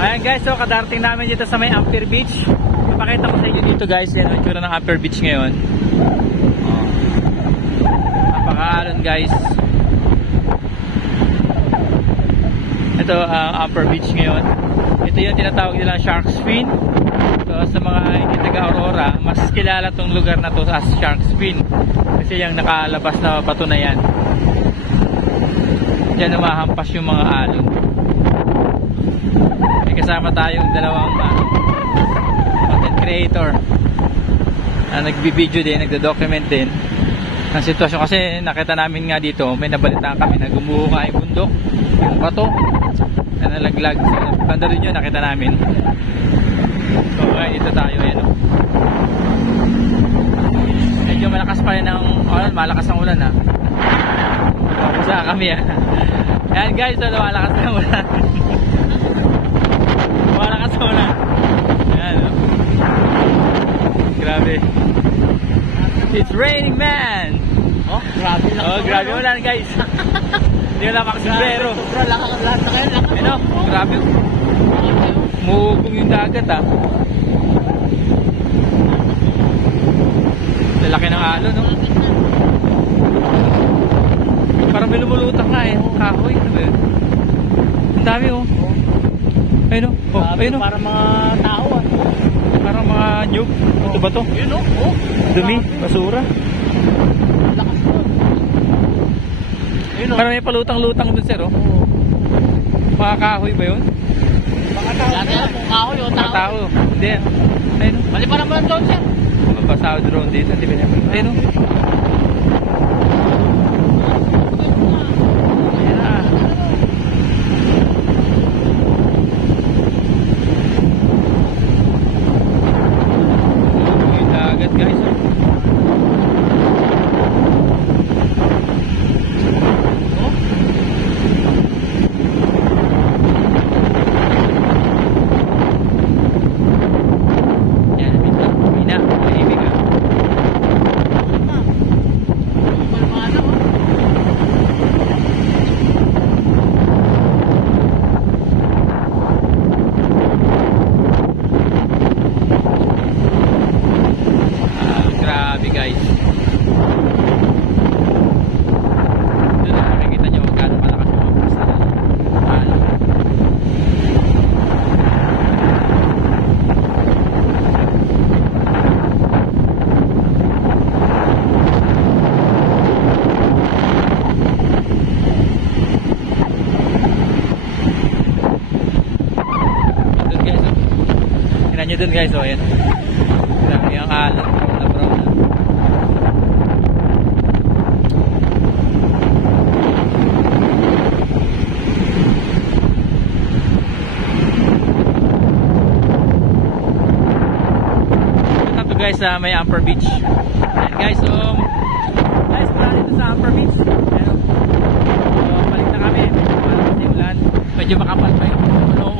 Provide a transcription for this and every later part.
Ayan guys, so kadarating namin dito sa may Ampere Beach. Papakita ko sa inyo dito guys, yan ang itsura ng Ampere Beach ngayon. Napakaalon guys. Ito ang Ampere Beach ngayon. Ito yung tinatawag nila Shark's Fin. So sa mga hindi taga-Aurora, mas kilala tong lugar na to as Shark's Fin. Kasi yung nakalabas na bato na yan. Diyan namahampas yung mga alon. May kasama tayong dalawang content creator na nagbibideo din, nagdo-document din ang sitwasyon. Kasi nakita namin nga dito, may nabalitaan kami na gumuho nga yung bundok, yung bato na nalaglag. So, banda rin yun, nakita namin. So ngayon dito tayo, ayan o. Medyo malakas pa rin ang malakas ang ulan ha. Basa kami ha. Ayan guys, so malakas ang ulan. Malakas ang ulan. Ayan o. Grabe. It's raining man. Oh, grabe lang. Oh, grabe ulan guys. Hindi ko lang makasibrero. Sobra lang ang lahat na kayo. Ano? Grabe. Muugong yung dagat ah. Lalaki ng alon no? Parang may lumulutang nga eh. Kahoy. Ano ba yun? Ang dami oh. Ayun oh. Oh, ayun oh. Parang mga tao ah. Parang mga nyug. Ito ba to? Yun oh. Oh. Dumi. Basura. Lakas mo. Yun oh. Parang may palutang-lutang dun sir oh. Mga kahoy ba yun? Mga tao. Dati alam kung kahoy o tao. Tao. Hindi. Ayun oh. Mali pa naman doon siya. Mabasa drone dito. Hindi ba niya? Ayun oh. Guys, doon na makikita nyo magkano malakas yung mga sa alon. Doon guys oh. Tingnan nyo doon guys oh, ayan yung alon. Guys, may Ampere Beach. Ayan guys, so guys, mula dito sa Ampere Beach. Ayan, so balik na kami. Parang kasi ulan. Medyo makapal pa yung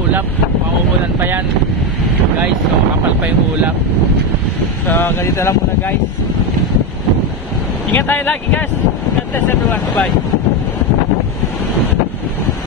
ulap. Mauulan pa yan guys, so makapal pa yung ulap. So ganito lang muna guys. Ingat tayo lagi guys. God bless everyone. Bye bye.